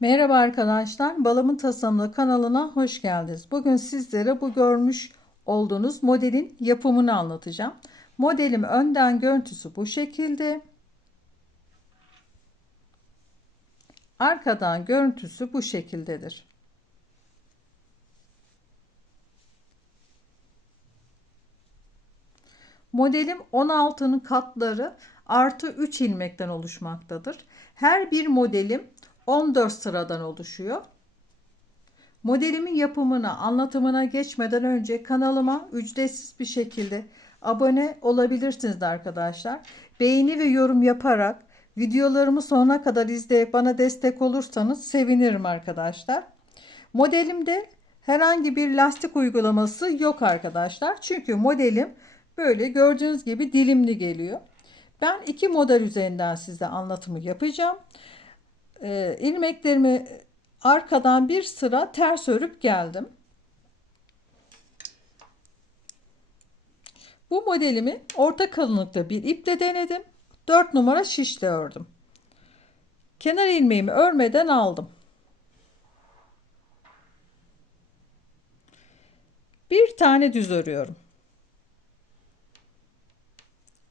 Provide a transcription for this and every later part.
Merhaba arkadaşlar, Balımın Tasarımı kanalına hoş geldiniz. Bugün sizlere bu görmüş olduğunuz modelin yapımını anlatacağım. Modelim önden görüntüsü bu şekilde. Arkadan görüntüsü bu şekildedir. Modelim 16'nın katları artı 3 ilmekten oluşmaktadır. Her bir modelim 14 sıradan oluşuyor. Modelimin yapımına, anlatımına geçmeden önce kanalıma ücretsiz bir şekilde abone olabilirsiniz arkadaşlar. Beğeni ve yorum yaparak videolarımı sonuna kadar izleyip bana destek olursanız sevinirim arkadaşlar. Modelimde herhangi bir lastik uygulaması yok arkadaşlar. Çünkü modelim böyle gördüğünüz gibi dilimli geliyor. Ben iki model üzerinden size anlatımı yapacağım e, ilmeklerimi arkadan bir sıra ters örüp geldim. Bu modelimi orta kalınlıkta bir iple denedim. 4 numara şişle ördüm. Kenar ilmeğimi örmeden aldım. Bir tane düz örüyorum.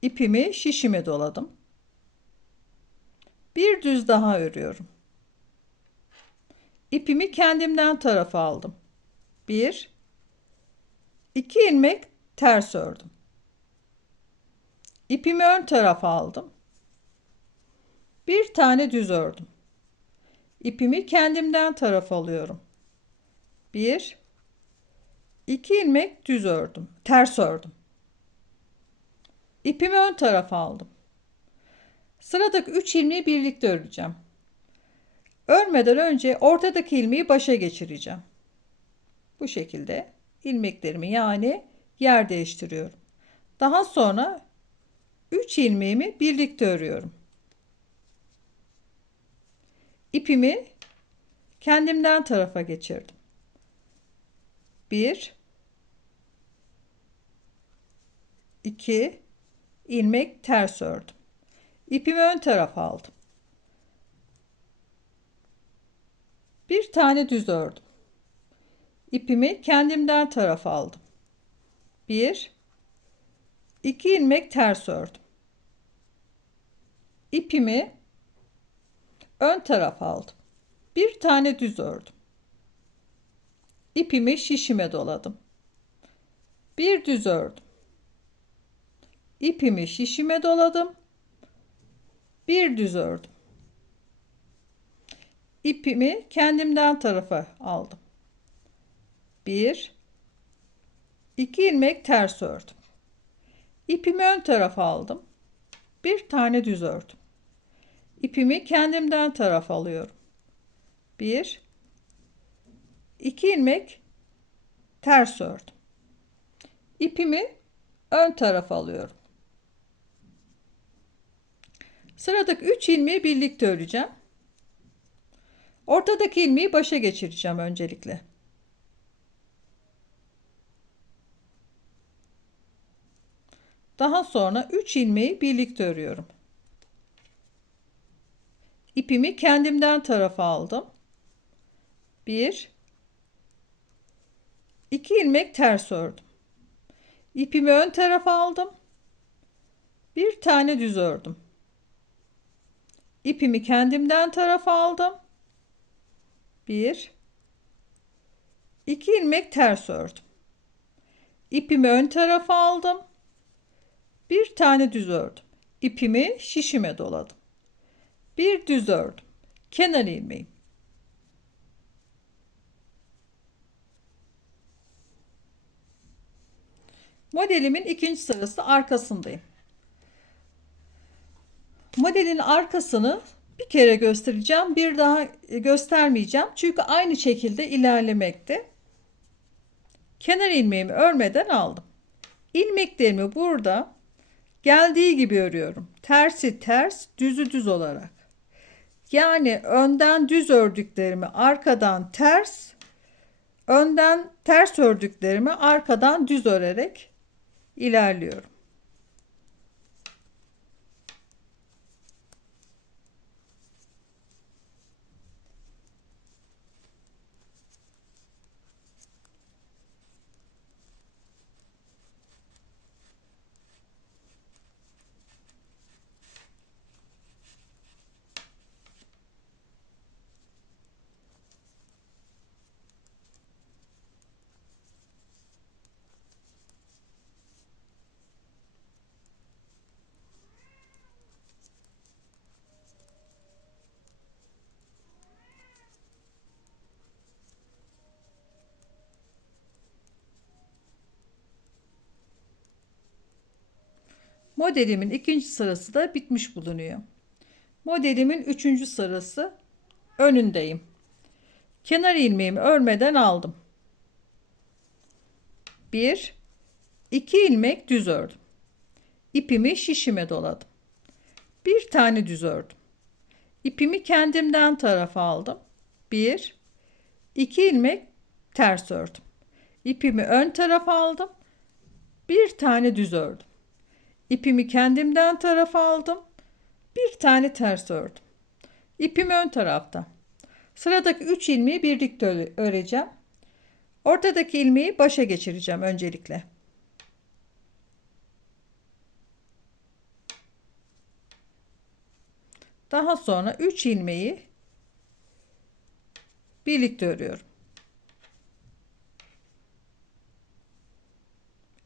İpimi şişime doladım. Bir düz daha örüyorum. İpimi kendimden tarafa aldım. Bir, iki ilmek ters ördüm. İpimi ön tarafa aldım. Bir tane düz ördüm. İpimi kendimden tarafa alıyorum. Bir, iki ilmek düz ördüm. Ters ördüm. İpimi ön tarafa aldım. Sıradaki 3 ilmeği birlikte öreceğim. Örmeden önce ortadaki ilmeği başa geçireceğim. Bu şekilde ilmeklerimi yani yer değiştiriyorum. Daha sonra 3 ilmeğimi birlikte örüyorum. İpimi kendimden tarafa geçirdim. 1 2 ilmek ters ördüm. İpimi ön tarafa aldım. Bir tane düz ördüm. İpimi kendimden tarafa aldım. Bir, iki ilmek ters ördüm. İpimi ön tarafa aldım. Bir tane düz ördüm. İpimi şişime doladım. Bir düz ördüm. İpimi şişime doladım bir düz ördüm. İpimi kendimden tarafa aldım. Bir, iki ilmek ters ördüm. İpimi ön tarafa aldım. Bir tane düz ördüm. İpimi kendimden tarafa alıyorum. Bir, iki ilmek ters ördüm. İpimi ön tarafa alıyorum. Sıradaki 3 ilmeği birlikte öreceğim. Ortadaki ilmeği başa geçireceğim öncelikle. Daha sonra 3 ilmeği birlikte örüyorum. İpimi kendimden tarafa aldım. 1 2 ilmek ters ördüm. İpimi ön tarafa aldım. Bir tane düz ördüm. İpimi kendimden tarafa aldım. Bir, iki ilmek ters ördüm. İpimi ön tarafa aldım. Bir tane düz ördüm. İpimi şişime doladım. Bir düz ördüm. Kenar ilmeğim. Modelimin ikinci sırası arkasındayım. Modelin arkasını bir kere göstereceğim. Bir daha göstermeyeceğim. Çünkü aynı şekilde ilerlemekte. Kenar ilmeğimi örmeden aldım. İlmeklerimi burada geldiği gibi örüyorum. Tersi ters, düzü düz olarak. Yani önden düz ördüklerimi arkadan ters, önden ters ördüklerimi arkadan düz örerek ilerliyorum. Modelimin ikinci sırası da bitmiş bulunuyor. Modelimin üçüncü sırası önündeyim. Kenar ilmeğimi örmeden aldım. 1 2 ilmek düz ördüm. İpimi şişime doladım. Bir tane düz ördüm. İpimi kendimden tarafa aldım. 1 2 ilmek ters ördüm. İpimi ön tarafa aldım. Bir tane düz ördüm. İpimi kendimden tarafa aldım. Bir tane ters ördüm. İpim ön tarafta. Sıradaki 3 ilmeği birlikte öre- öreceğim. Ortadaki ilmeği başa geçireceğim öncelikle. Daha sonra 3 ilmeği birlikte örüyorum.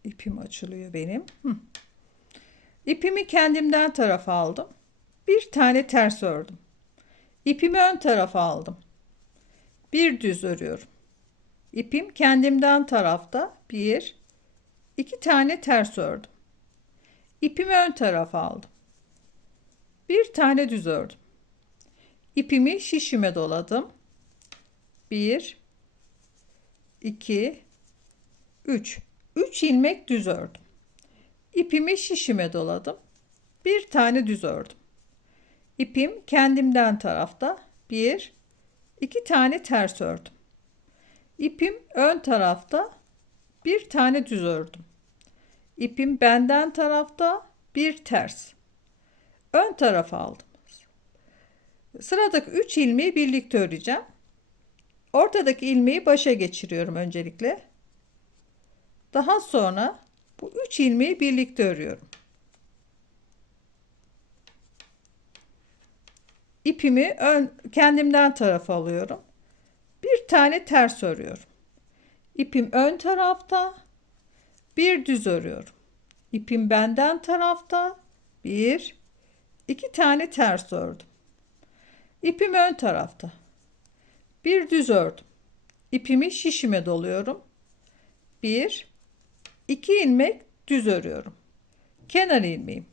İpim açılıyor benim. Hı. İpimi kendimden tarafa aldım. Bir tane ters ördüm. İpimi ön tarafa aldım. Bir düz örüyorum. İpim kendimden tarafta. Bir, iki tane ters ördüm. İpimi ön tarafa aldım. Bir tane düz ördüm. İpimi şişime doladım. Bir, iki, üç. Üç ilmek düz ördüm. İpimi şişime doladım. Bir tane düz ördüm. İpim kendimden tarafta. Bir, iki tane ters ördüm. İpim ön tarafta. Bir tane düz ördüm. İpim benden tarafta. Bir ters. Ön tarafa aldım. Sıradaki 3 ilmeği birlikte öreceğim. Ortadaki ilmeği başa geçiriyorum öncelikle. Daha sonra bu 3 ilmeği birlikte örüyorum. İpimi ön, kendimden tarafa alıyorum. Bir tane ters örüyorum. İpim ön tarafta. Bir düz örüyorum. İpim benden tarafta. Bir, iki tane ters ördüm. İpim ön tarafta. Bir düz ördüm. İpimi şişime doluyorum. Bir, iki ilmek düz örüyorum. Kenar ilmeğim.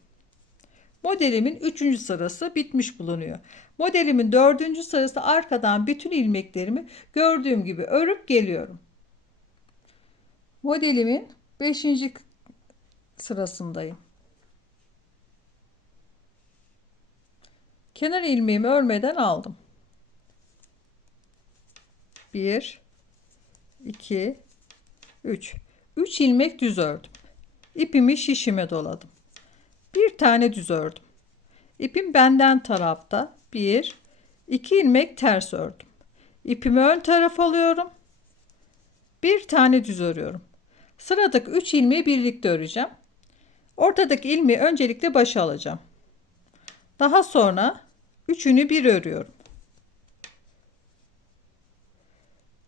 Modelimin üçüncü sırası bitmiş bulunuyor. Modelimin dördüncü sırası arkadan bütün ilmeklerimi gördüğüm gibi örüp geliyorum. Modelimin beşinci sırasındayım. Kenar ilmeğimi örmeden aldım. 1 2 3 3 ilmek düz ördüm. İpimi şişime doladım. Bir tane düz ördüm. İpim benden tarafta. 1 2 ilmek ters ördüm. İpimi ön tarafa alıyorum. Bir tane düz örüyorum. Sıradaki 3 ilmeği birlikte öreceğim. Ortadaki ilmeği öncelikle başa alacağım. Daha sonra üçünü bir örüyorum.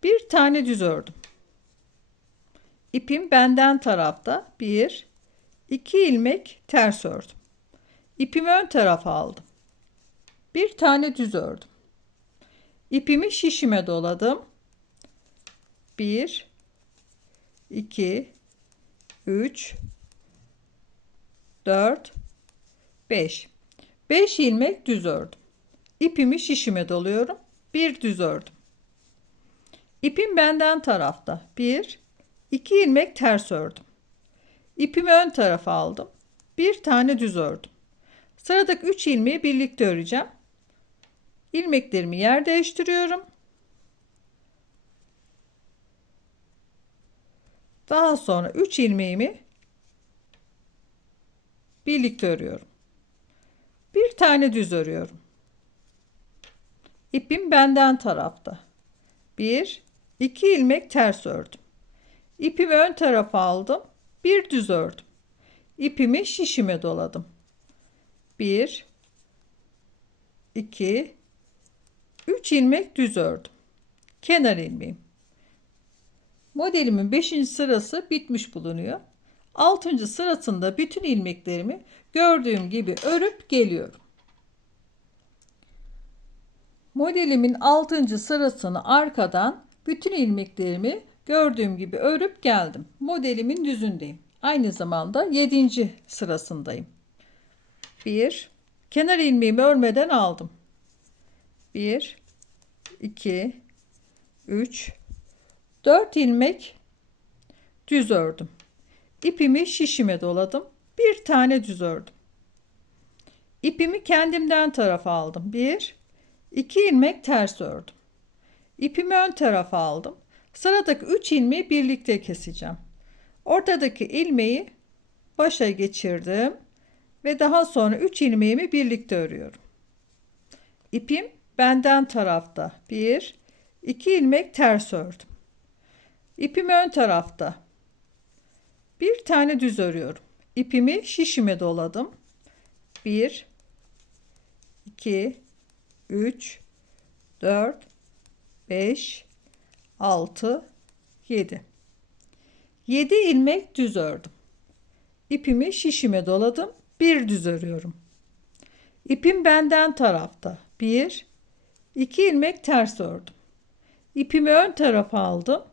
Bir tane düz ördüm. İpim benden tarafta. Bir, iki ilmek ters ördüm. İpimi ön tarafa aldım. Bir tane düz ördüm. İpimi şişime doladım. Bir, iki, üç, dört, beş. 5 ilmek düz ördüm. İpimi şişime doluyorum. Bir düz ördüm. İpim benden tarafta. Bir, iki ilmek ters ördüm. İpimi ön tarafa aldım. Bir tane düz ördüm. Sıradaki 3 ilmeği birlikte öreceğim. İlmeklerimi yer değiştiriyorum. Daha sonra 3 ilmeğimi birlikte örüyorum. Bir tane düz örüyorum. İpim benden tarafta. Bir, iki ilmek ters ördüm. İpimi ön tarafa aldım. Bir düz ördüm. İpimi şişime doladım. Bir, iki, üç ilmek düz ördüm. Kenar ilmeğim. Modelimin 5. sırası bitmiş bulunuyor. 6. sırasında bütün ilmeklerimi gördüğüm gibi örüp geliyorum. Modelimin 6. sırasını arkadan bütün ilmeklerimi gördüğüm gibi örüp geldim. Modelimin düzündeyim. Aynı zamanda 7. sırasındayım. 1 kenar ilmeğimi örmeden aldım. 1 2 3 4 ilmek düz ördüm. İpimi şişime doladım. Bir tane düz ördüm. İpimi kendimden tarafa aldım. 1 2 ilmek ters ördüm. İpimi ön tarafa aldım. Sıradaki 3 ilmeği birlikte keseceğim. Ortadaki ilmeği başa geçirdim ve daha sonra 3 ilmeğimi birlikte örüyorum. İpim benden tarafta. 1 2 ilmek ters ördüm. İpim ön tarafta. Bir tane düz örüyorum. İpimi şişime doladım. 1 2 3 4 5 6 7 7 ilmek düz ördüm. İpimi şişime doladım. Bir düz örüyorum. İpim benden tarafta. 1 2 ilmek ters ördüm. İpimi ön tarafa aldım.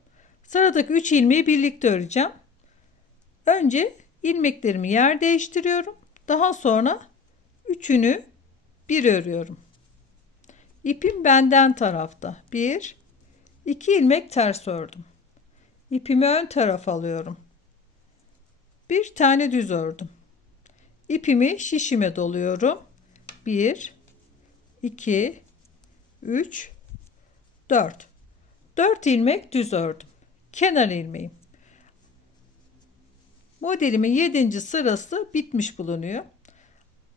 Sıradaki 3 ilmeği birlikte öreceğim. Önce ilmeklerimi yer değiştiriyorum. Daha sonra üçünü bir örüyorum. İpim benden tarafta. 1 2 ilmek ters ördüm. İpimi ön tarafa alıyorum. Bir tane düz ördüm. İpimi şişime doluyorum. 1 2 3 4 4 ilmek düz ördüm. Kenar ilmeğim. Modelimin 7. sırası bitmiş bulunuyor.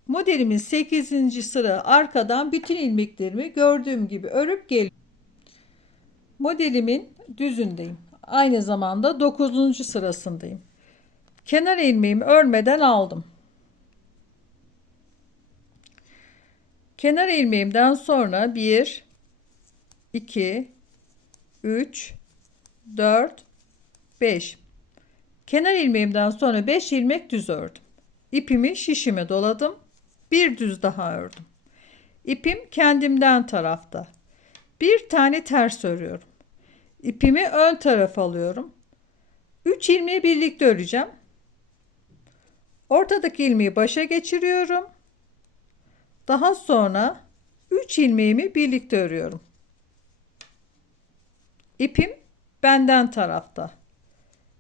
Modelimin 8. sıra arkadan bütün ilmeklerimi gördüğüm gibi örüp geliyorum. Modelimin düzündeyim. Aynı zamanda 9. sırasındayım. Kenar ilmeğimi örmeden aldım. Kenar ilmeğimden sonra 1 2 3 4 5 Kenar ilmeğimden sonra 5 ilmek düz ördüm. İpimi şişime doladım. Bir düz daha ördüm. İpim kendimden tarafta. Bir tane ters örüyorum. İpimi ön tarafa alıyorum. 3 ilmeği birlikte öreceğim. Ortadaki ilmeği başa geçiriyorum. Daha sonra 3 ilmeğimi birlikte örüyorum. İpim benden tarafta.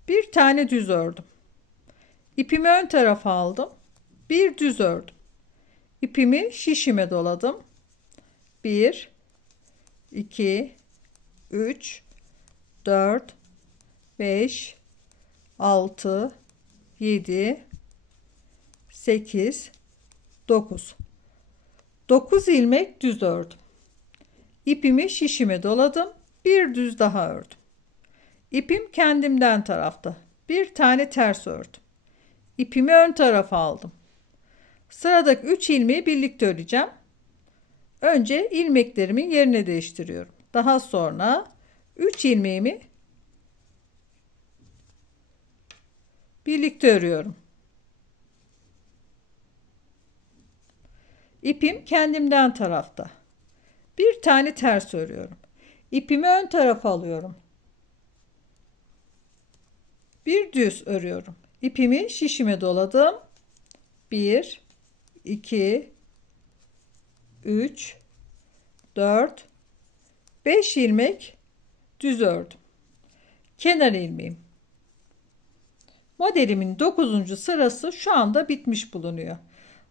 Bir tane düz ördüm. İpimi ön tarafa aldım. Bir düz ördüm. İpimi şişime doladım. 1 2 3 4 5 6 7 8 9 9 ilmek düz ördüm. İpimi şişime doladım. Bir düz daha ördüm. İpim kendimden tarafta. Bir tane ters ördüm. İpimi ön tarafa aldım. Sıradaki 3 ilmeği birlikte öreceğim. Önce ilmeklerimin yerini değiştiriyorum. Daha sonra 3 ilmeğimi birlikte örüyorum. İpim kendimden tarafta. Bir tane ters örüyorum. İpimi ön tarafa alıyorum. Bir düz örüyorum. İpimi şişime doladım. 1 2 3 4 5 ilmek düz ördüm. Kenar ilmeğim. Modelimin 9. sırası şu anda bitmiş bulunuyor.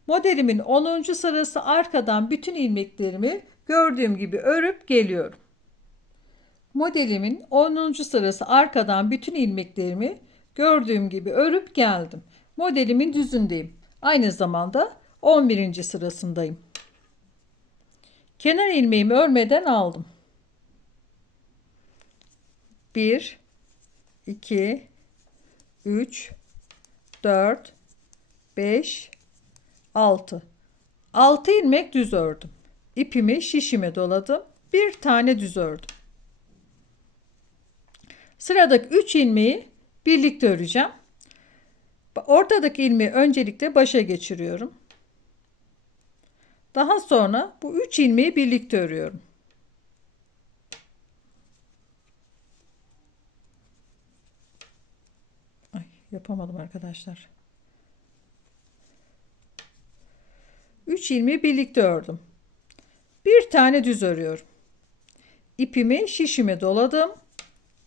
Modelimin 10. sırası arkadan bütün ilmeklerimi gördüğüm gibi örüp geliyorum. Modelimin 10. sırası arkadan bütün ilmeklerimi gördüğüm gibi örüp geldim. Modelimin düzündeyim. Aynı zamanda 11. sırasındayım. Kenar ilmeğimi örmeden aldım. 1 2 3 4 5 6 6 ilmek düz ördüm. İpimi şişime doladım. Bir tane düz ördüm. Sıradaki 3 ilmeği birlikte öreceğim. Ortadaki ilmeği öncelikle başa geçiriyorum. Daha sonra bu 3 ilmeği birlikte örüyorum. Yapamadım arkadaşlar. 3 ilmeği birlikte ördüm. Bir tane düz örüyorum. İpimi şişime doladım.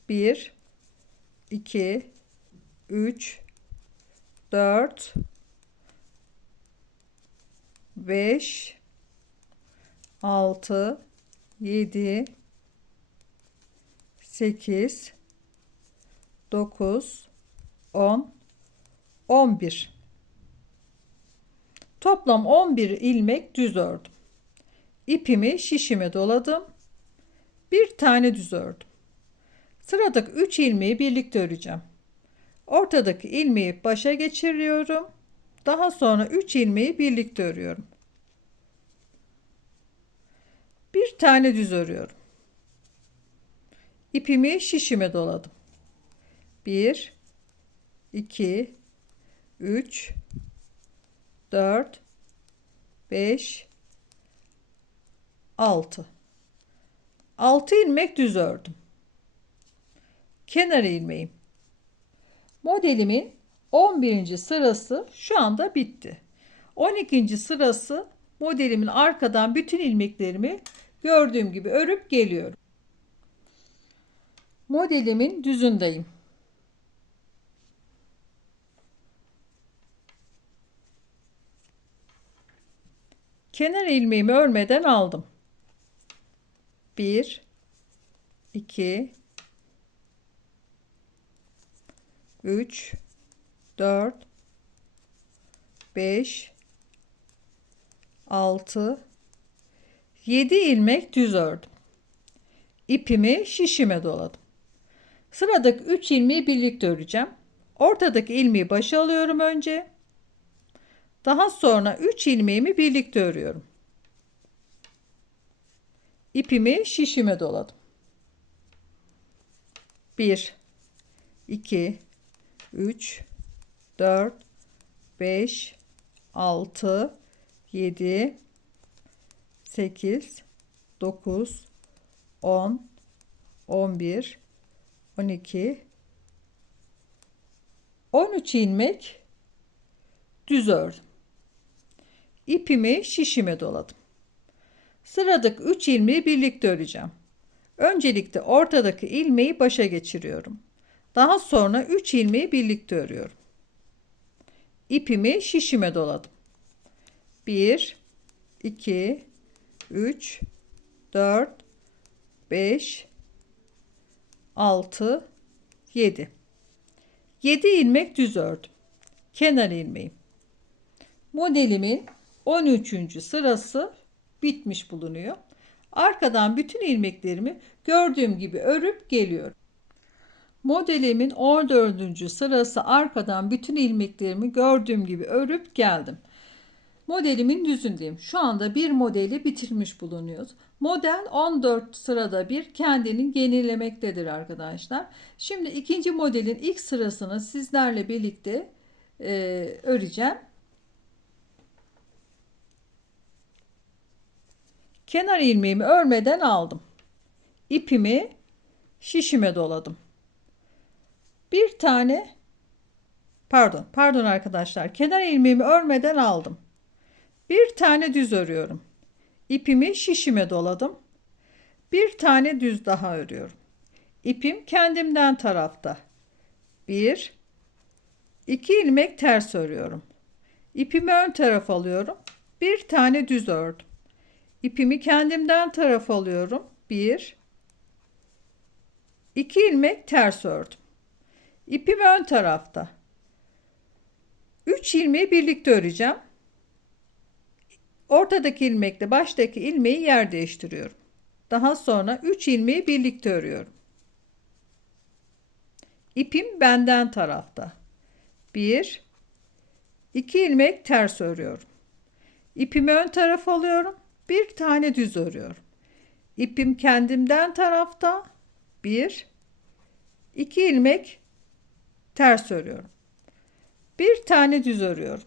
1 2 3 4 5 6 7 8 9 10 11 Toplam 11 ilmek düz ördüm. İpimi şişime doladım. Bir tane düz ördüm. Sıradaki 3 ilmeği birlikte öreceğim. Ortadaki ilmeği başa geçiriyorum. Daha sonra 3 ilmeği birlikte örüyorum. Bir tane düz örüyorum. İpimi şişime doladım. 1 2 3 4 5 6 6 ilmek düz ördüm. Kenar ilmeğim. Modelimin 11. sırası şu anda bitti. 12. sırası modelimin arkadan bütün ilmeklerimi gördüğüm gibi örüp geliyorum. Modelimin düzündeyim. Kenar ilmeğimi örmeden aldım. 1 2 3 4 5 6 7 ilmek düz ördüm. İpimi şişime doladım. Sıradaki 3 ilmeği birlikte öreceğim. Ortadaki ilmeği başa alıyorum önce. Daha sonra 3 ilmeğimi birlikte örüyorum. İpimi şişime doladım. 1 2 3 4 5 6 7 8 9 10 11 12 13 ilmek düz ördüm. İpimi şişime doladım. Sıradaki 3 ilmeği birlikte öreceğim. Öncelikle ortadaki ilmeği başa geçiriyorum. Daha sonra 3 ilmeği birlikte örüyorum. İpimi şişime doladım. 1 2 3 4 5 6 7 7 ilmek düz ördüm. Kenar ilmeğim. Modelimin 13. sırası bitmiş bulunuyor. Arkadan bütün ilmeklerimi gördüğüm gibi örüp geliyorum. Modelimin 14. sırası arkadan bütün ilmeklerimi gördüğüm gibi örüp geldim. Modelimin düzündeyim. Şu anda bir modeli bitirmiş bulunuyoruz. Model 14 sırada bir kendini yenilemektedir arkadaşlar. Şimdi ikinci modelin ilk sırasını sizlerle birlikte e, öreceğim. Kenar ilmeğimi örmeden aldım. İpimi şişime doladım. Bir tane pardon pardon arkadaşlar kenar ilmeğimi örmeden aldım. Bir tane düz örüyorum. İpimi şişime doladım. Bir tane düz daha örüyorum. İpim kendimden tarafta. Bir, iki ilmek ters örüyorum. İpimi ön taraf alıyorum. Bir tane düz ördüm. İpimi kendimden taraf alıyorum. Bir, iki ilmek ters ördüm. İpim ön tarafta. Üç ilmeği birlikte öreceğim. Ortadaki ilmekle baştaki ilmeği yer değiştiriyorum. Daha sonra 3 ilmeği birlikte örüyorum. İpim benden tarafta. 1 2 ilmek ters örüyorum. İpimi ön tarafa alıyorum. Bir tane düz örüyorum. İpim kendimden tarafta. 1 2 ilmek ters örüyorum. Bir tane düz örüyorum.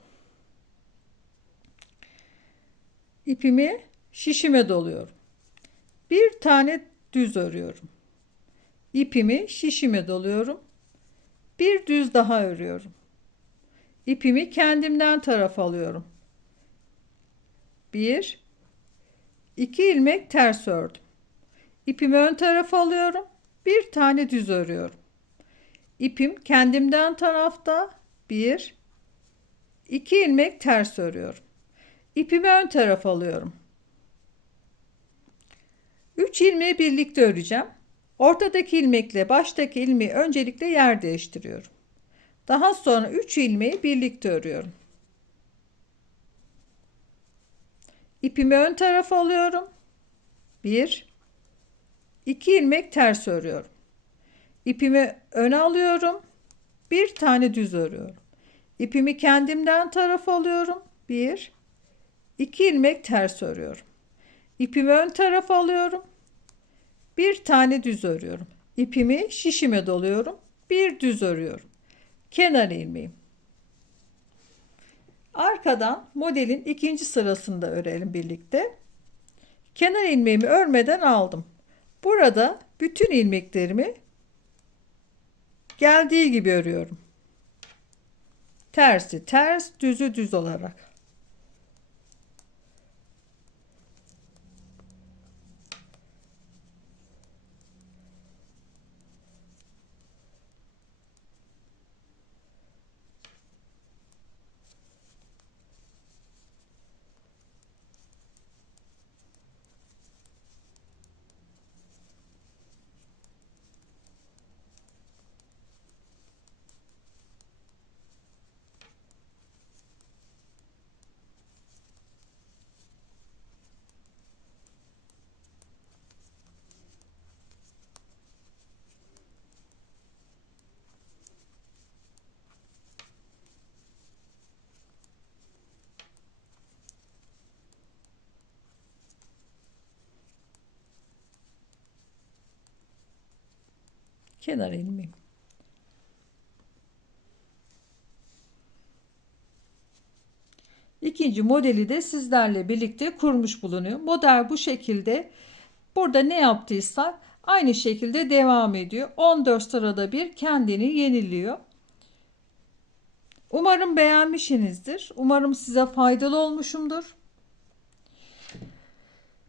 ipimi şişime doluyorum. Bir tane düz örüyorum. İpimi şişime doluyorum. Bir düz daha örüyorum. İpimi kendimden taraf alıyorum. 1 2 ilmek ters ördüm. İpimi ön tarafa alıyorum. Bir tane düz örüyorum. İpim kendimden tarafta 1 2 ilmek ters örüyorum. İpimi ön tarafa alıyorum. 3 ilmeği birlikte öreceğim. Ortadaki ilmekle baştaki ilmeği öncelikle yer değiştiriyorum. Daha sonra 3 ilmeği birlikte örüyorum. İpimi ön tarafa alıyorum. 1 2 ilmek ters örüyorum. İpimi öne alıyorum. Bir tane düz örüyorum. İpimi kendimden tarafa alıyorum. 1 2 ilmek ters örüyorum. İpimi ön tarafa alıyorum. Bir tane düz örüyorum. İpimi şişime doluyorum. Bir düz örüyorum. Kenar ilmeğim. Arkadan modelin ikinci sırasında örelim birlikte. Kenar ilmeğimi örmeden aldım. Burada bütün ilmeklerimi geldiği gibi örüyorum. Tersi ters, düzü düz olarak. Kenar ilmeğim. İkinci modeli de sizlerle birlikte kurmuş bulunuyor. Model bu şekilde. Burada ne yaptıysak aynı şekilde devam ediyor. 14 sırada bir kendini yeniliyor. Umarım beğenmişsinizdir. Umarım size faydalı olmuşumdur.